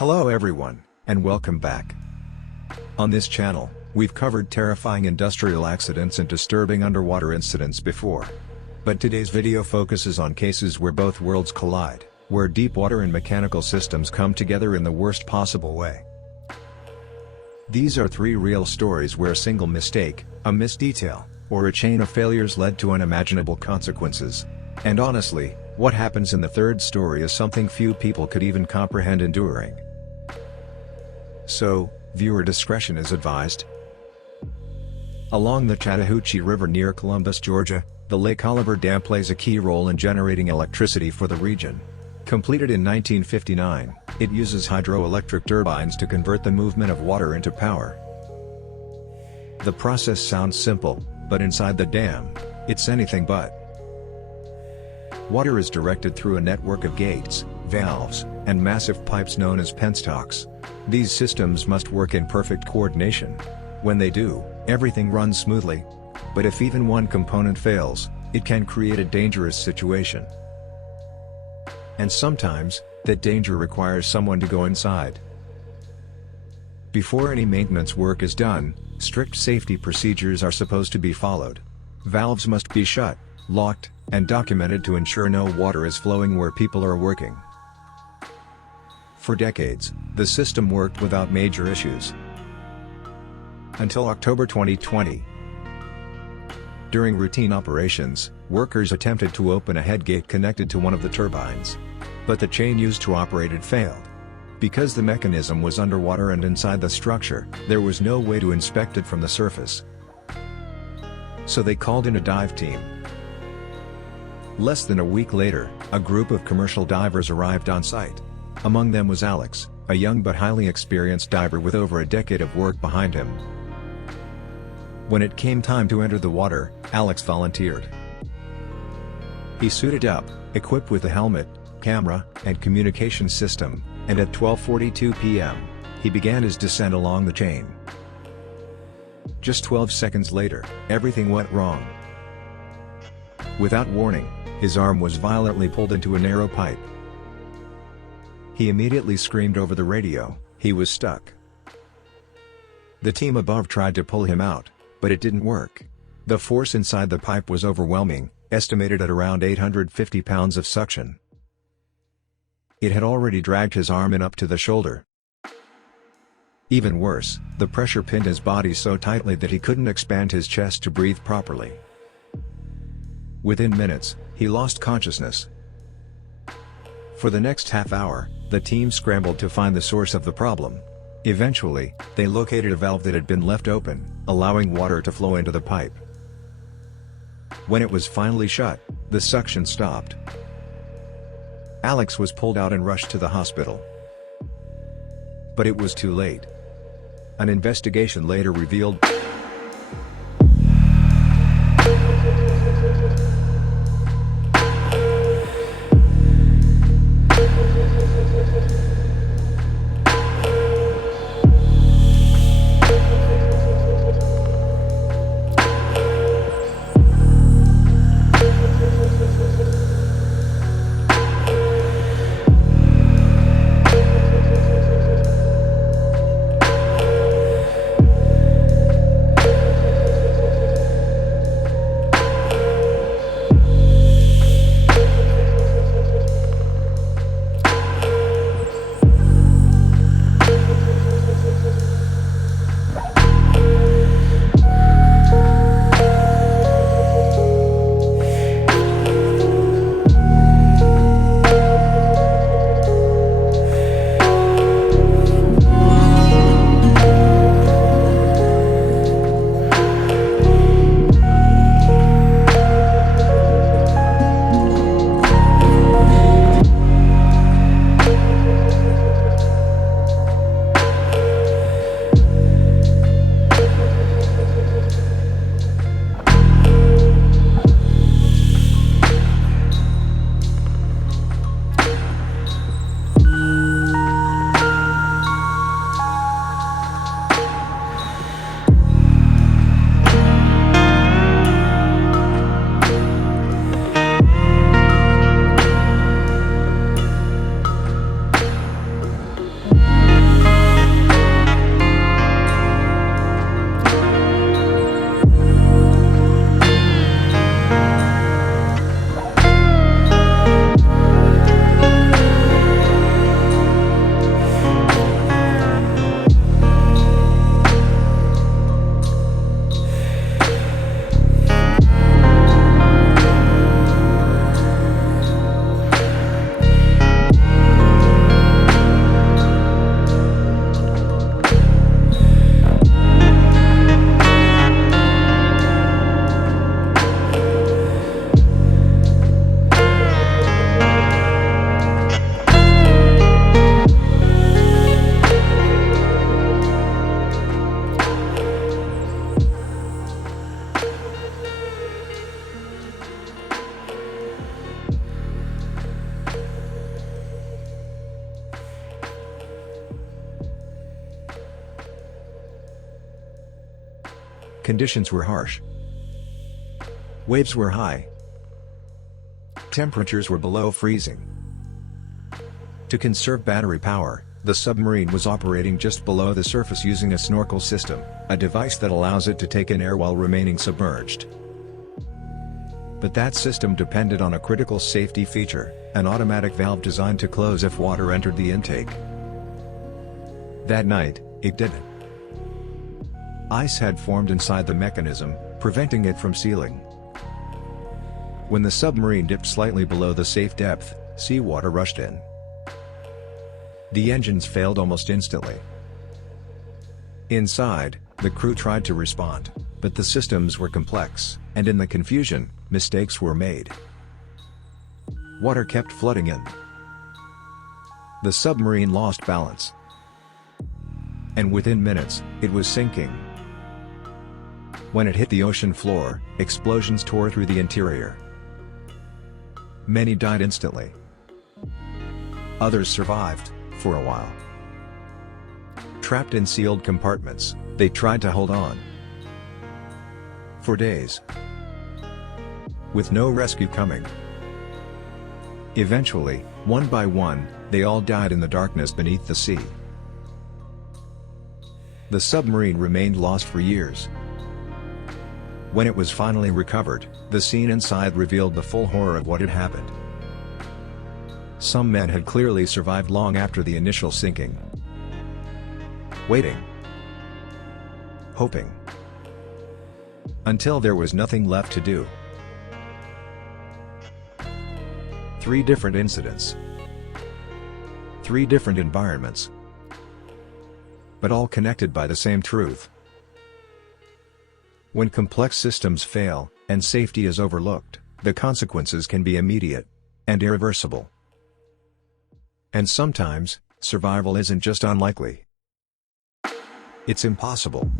Hello everyone, and welcome back. On this channel, we've covered terrifying industrial accidents and disturbing underwater incidents before. But today's video focuses on cases where both worlds collide, where deep water and mechanical systems come together in the worst possible way. These are three real stories where a single mistake, a missed detail, or a chain of failures led to unimaginable consequences. And honestly, what happens in the third story is something few people could even comprehend enduring. So, viewer discretion is advised. Along the Chattahoochee River near Columbus, Georgia, the Lake Oliver Dam plays a key role in generating electricity for the region. Completed in 1959, it uses hydroelectric turbines to convert the movement of water into power. The process sounds simple, but inside the dam, it's anything but. Water is directed through a network of gates, valves, and massive pipes known as penstocks. These systems must work in perfect coordination. When they do, everything runs smoothly. But if even one component fails, it can create a dangerous situation. And sometimes, that danger requires someone to go inside. Before any maintenance work is done, strict safety procedures are supposed to be followed. Valves must be shut, locked, and documented to ensure no water is flowing where people are working. For decades, the system worked without major issues. Until October 2020. During routine operations, workers attempted to open a head gate connected to one of the turbines. But the chain used to operate it failed. Because the mechanism was underwater and inside the structure, there was no way to inspect it from the surface. So they called in a dive team. Less than a week later, a group of commercial divers arrived on site. Among them was Alex, a young but highly experienced diver with over a decade of work behind him. When it came time to enter the water, Alex volunteered. He suited up, equipped with a helmet, camera, and communication system, and at 12:42 p.m., he began his descent along the chain. Just 12 seconds later, everything went wrong. Without warning, his arm was violently pulled into a narrow pipe. He immediately screamed over the radio, he was stuck. The team above tried to pull him out, but it didn't work. The force inside the pipe was overwhelming, estimated at around 850 pounds of suction. It had already dragged his arm in up to the shoulder. Even worse, the pressure pinned his body so tightly that he couldn't expand his chest to breathe properly. Within minutes, he lost consciousness. For the next half hour, the team scrambled to find the source of the problem. Eventually, they located a valve that had been left open, allowing water to flow into the pipe. When it was finally shut, the suction stopped. Alex was pulled out and rushed to the hospital. But it was too late. An investigation later revealed Conditions were harsh. Waves were high. Temperatures were below freezing. To conserve battery power, the submarine was operating just below the surface using a snorkel system, a device that allows it to take in air while remaining submerged. But that system depended on a critical safety feature, an automatic valve designed to close if water entered the intake. That night, it didn't. Ice had formed inside the mechanism, preventing it from sealing. When the submarine dipped slightly below the safe depth, seawater rushed in. The engines failed almost instantly. Inside, the crew tried to respond, but the systems were complex, and in the confusion, mistakes were made. Water kept flooding in. The submarine lost balance. And within minutes, it was sinking. When it hit the ocean floor, explosions tore through the interior. Many died instantly. Others survived, for a while. Trapped in sealed compartments, they tried to hold on. For days. With no rescue coming. Eventually, one by one, they all died in the darkness beneath the sea. The submarine remained lost for years. When it was finally recovered, the scene inside revealed the full horror of what had happened. Some men had clearly survived long after the initial sinking. Waiting. Hoping. Until there was nothing left to do. 3 different incidents. 3 different environments. But all connected by the same truth. When complex systems fail, and safety is overlooked, the consequences can be immediate and irreversible. And sometimes, survival isn't just unlikely. It's impossible.